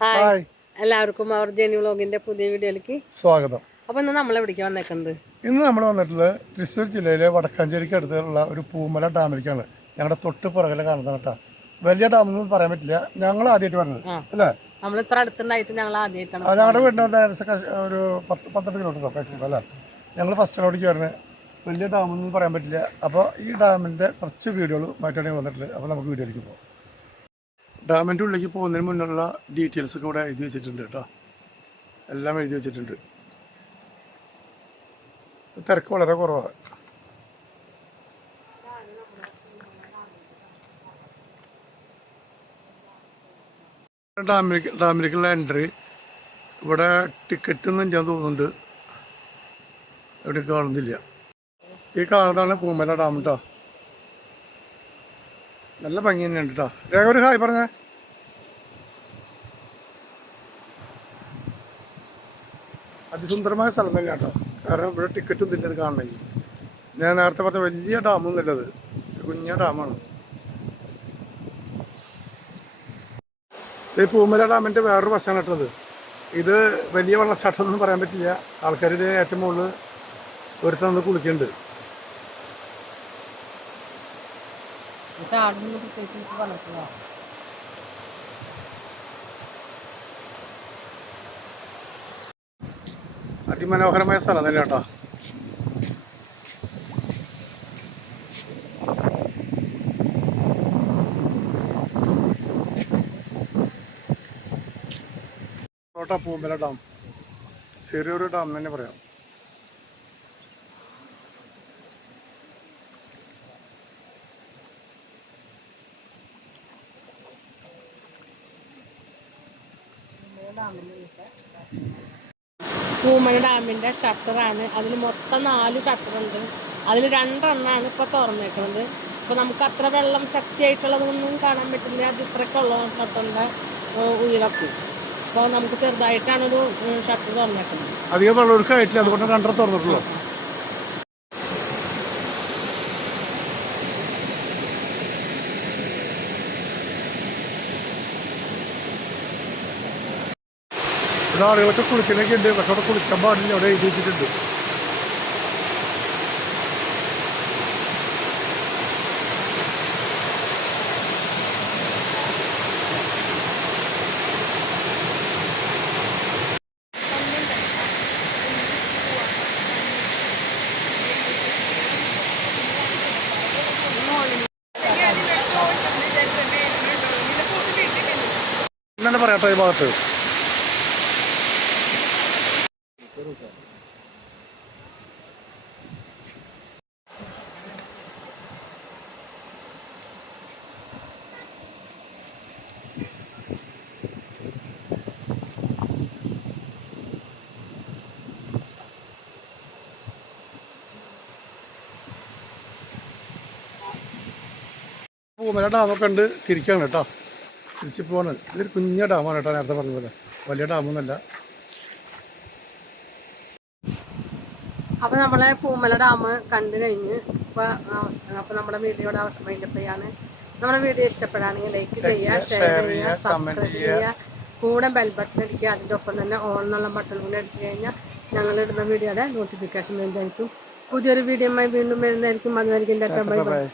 Hi. എല്ലാവർക്കും അവർ ജെനി വ്ളോഗിന്റെ പുതിയ വീഡിയോയിലേക്ക് സ്വാഗതം. അപ്പൊ ഇന്ന് നമ്മൾ എവിടേക്ക് വന്നേക്കുന്നത് ഇന്ന് നമ്മൾ വന്നിട്ടുള്ളത് തൃശ്ശൂർ ജില്ലയിലെ വടക്കാഞ്ചേരിക്ക് അടുത്തുള്ള ഒരു പൂമല ഡാമിലേക്കാണ്. ഞങ്ങളുടെ തൊട്ട് പുറകിലെ കാണുന്നത് കേട്ടോ. വലിയ ഡാം ഒന്നും പറയാൻ പറ്റില്ല. ഞങ്ങൾ ആദ്യമായിട്ട് ആ. അല്ലേ? നമ്മൾ ഇത്ര അടുത്തുണ്ടായിട്ട് ഞങ്ങൾ ആദ്യമായിട്ടാണ് ഞങ്ങളുടെ വീടിന്റെ ഒരു പത്ത് പന്ത്രണ്ട് കിലോമീറ്റർ മാക്സിമം അല്ലേ? ഞങ്ങൾ ഫസ്റ്റ് റോഡിലേക്ക് വരുന്നത് വലിയ ഡാമൊന്നും പറയാൻ പറ്റില്ല. അപ്പോൾ ഈ ഡാമിന്റെ കുറച്ച് വീഡിയോകൾ മാറ്റാണെങ്കിൽ വന്നിട്ടുണ്ട്. അപ്പോൾ നമുക്ക് വീഡിയോയിലേക്ക് പോകാം ഡാമിന്റെ ഉള്ളിലേക്ക് പോകുന്നതിന് മുന്നുള്ള ഡീറ്റെയിൽസ് ഒക്കെ ഇവിടെ എഴുതി വെച്ചിട്ടുണ്ട് കേട്ടോ. എല്ലാം എഴുതി വെച്ചിട്ടുണ്ട്. തിരക്ക് വളരെ കുറവാണ് ഡാമിലേക്ക് ഡാമിലേക്കുള്ള എൻട്രി ഇവിടെ ടിക്കറ്റ് ഒന്നും ഞാൻ തോന്നുന്നുണ്ട്. എവിടെ കാണുന്നില്ല. ഈ കാണുന്നതാണ് പൂമല ഡാം കേട്ടോ നല്ല ഭംഗി തന്നെയുണ്ട് കേട്ടോ രേഖ ഒരു ഹായ് പറഞ്ഞേ. അതിസുന്ദരമായ സ്ഥലം തന്നെയാണ് കേട്ടോ കാരണം ഇവിടെ ടിക്കറ്റും തിന്നത് കാണണമെങ്കിൽ. ഞാൻ നേരത്തെ പറഞ്ഞ വലിയ ഡാമൊന്നും ഇല്ലത്. കുഞ്ഞ ഡാമാണ് ഈ പൂമല ഡാമിന്റെ വേറൊരു വശമാണ് കേട്ടത്. ഇത് വലിയ വെള്ളച്ചാട്ടം ഒന്നും പറയാൻ പറ്റില്ല. ആൾക്കാർ ഏറ്റവും മുകളിൽ ഒരുത്തൻ വന്ന് കുളിക്കുന്നുണ്ട് അതിമനോഹരമായ സ്ഥലം തന്നെ കോട്ട. പൂമ്പല ഡാം. ചെറിയൊരു ഡാം തന്നെ പറയാം. പൂമഴ ഡാമിന്റെ ഷട്ടറാണ്. അതിൽ മൊത്തം നാല് ഷട്ടറുണ്ട്. അതിൽ രണ്ടെണ്ണമാണ് ഇപ്പൊ തുറന്നേക്കുന്നത് ഇപ്പൊ നമുക്ക് അത്ര വെള്ളം ശക്തിയായിട്ടുള്ളതൊന്നും കാണാൻ പറ്റില്ല. അത് ഇത്രക്കുള്ള ഷട്ടറിന്റെ ഉയരൊക്കെ അപ്പോൾ നമുക്ക് ചെറുതായിട്ടാണ് ഒരു ഷട്ടർ തുറന്നേക്കുന്നത് അധികം വെള്ളമൊഴുക്കായിട്ടില്ല അതുകൊണ്ട് രണ്ടര തുറന്നിട്ടുള്ളൂ. ഇവിടെ ആളുകളൊക്കെ കുളിക്കണമൊക്കെ ഉണ്ട് പക്ഷെ അവിടെ കുളിക്കാൻ പാടില്ല അവിടെ എഴുതി വെച്ചിട്ടുണ്ട് പറയാട്ടോ ഈ ഭാഗത്ത് പൂമല ഡാമൊക്കെ ഉണ്ട്. തിരിക്കാണ് കേട്ടോ. തിരിച്ച് പോകണത് ഇതൊരു കുഞ്ഞ ഡാമാണ് കേട്ടോ നേരത്തെ പറഞ്ഞ പോലെ. വലിയ ഡാമൊന്നുമല്ല. അപ്പോൾ നമ്മളെ പൂമല ഡാം കണ്ടു കഴിഞ്ഞ് ഇപ്പൊ അപ്പോൾ നമ്മുടെ വീഡിയോയുടെ അവസരം മൈൻഡപ്പ് നമ്മുടെ വീഡിയോ ഇഷ്ടപ്പെടുകയാണെങ്കിൽ ലൈക്ക് ചെയ്യുക ഷെയർ ചെയ്യുക സബ്സ്ക്രൈബ് ചെയ്യുക. കൂടെ ബെൽ ബട്ടൺ അടിക്കുക അതിന്റെ ഒപ്പം തന്നെ ഓൺ എന്നുള്ള ബട്ടൺ കൂടെ അടിച്ചു കഴിഞ്ഞാൽ ഞങ്ങളിടുന്ന വീഡിയോയുടെ നോട്ടിഫിക്കേഷൻ വരുന്നതായിരിക്കും. പുതിയൊരു വീഡിയോ വീണ്ടും വരുന്നതായിരിക്കും. അതുവരെയും ബൈ ബൈ ബൈ